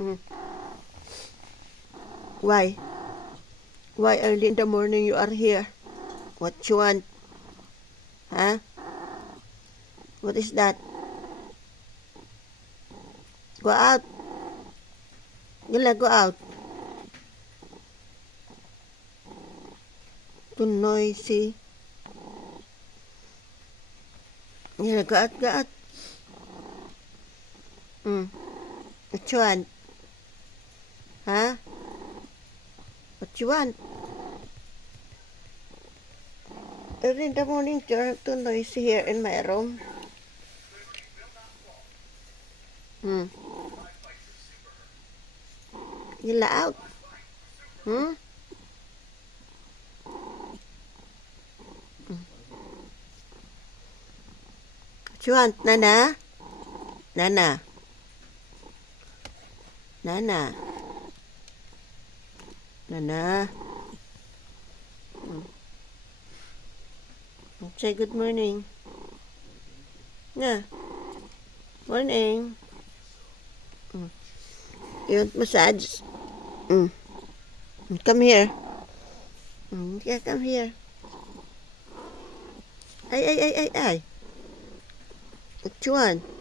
Mm. Why? Why early in the morning you are here? What you want? Huh? What is that? Go out. Gila, go out. Too noisy. Gila, go out, go out. Mm. What you want? Huh? What you want? Early in the morning, you're too noisy here in my room. Hmm. Gila, out. Hmm? What you want, Nana? Nana? Nana? Nana? Say good morning. Yeah. Morning. Mm. You want massage? Mm. Come here. Yeah, come here. Ay, ay, ay, ay, ay. What you want?